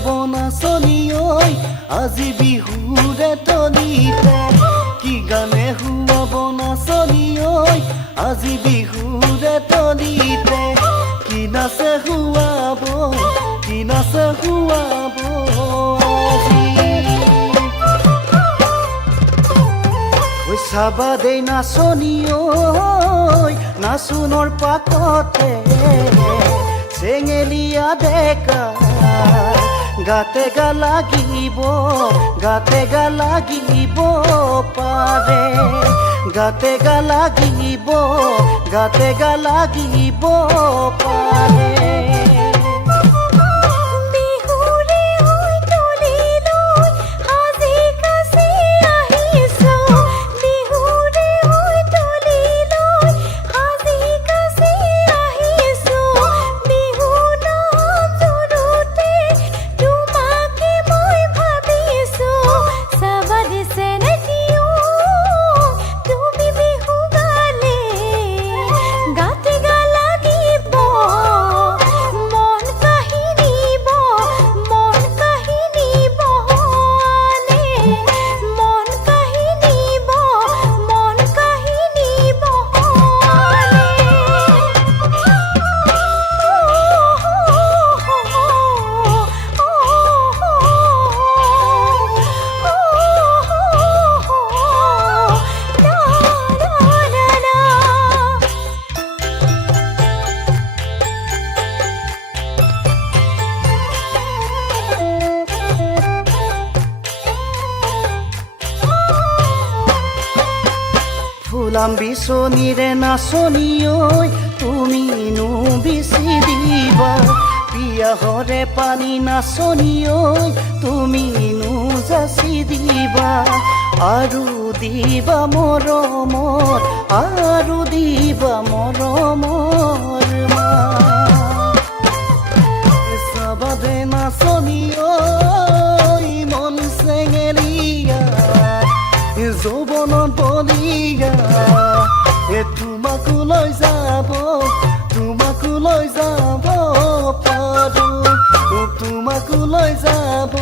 হুৱাব নাচনি ঐ আজি বিহুৰে তলিতে কি গানে হুৱাব নাচনি ঐ আজি বিহুৰে তলিতে কি নাচে হুৱাব আজি চাবা দেই নাচনি ঐ নাচোনৰ পাকতে চেঙেলীয়া ডেকা গাতে গা লাগিব পাৰে গাতে গা লাগিব পাৰে ফুলাম বিচনীৰে নাচনি ঐ তুমিনো বিচি দিবা পিয়াহৰে পানী নাচনি ঐ তুমিনো যাচি দিবা আৰু দিবা মৰমত চাবাদে নাচনি ঐ মন চেঙেলীয়া যৌৱনত বলিয়া তোমাকো লৈ যাব পাৰো তোমাকো লৈ যাব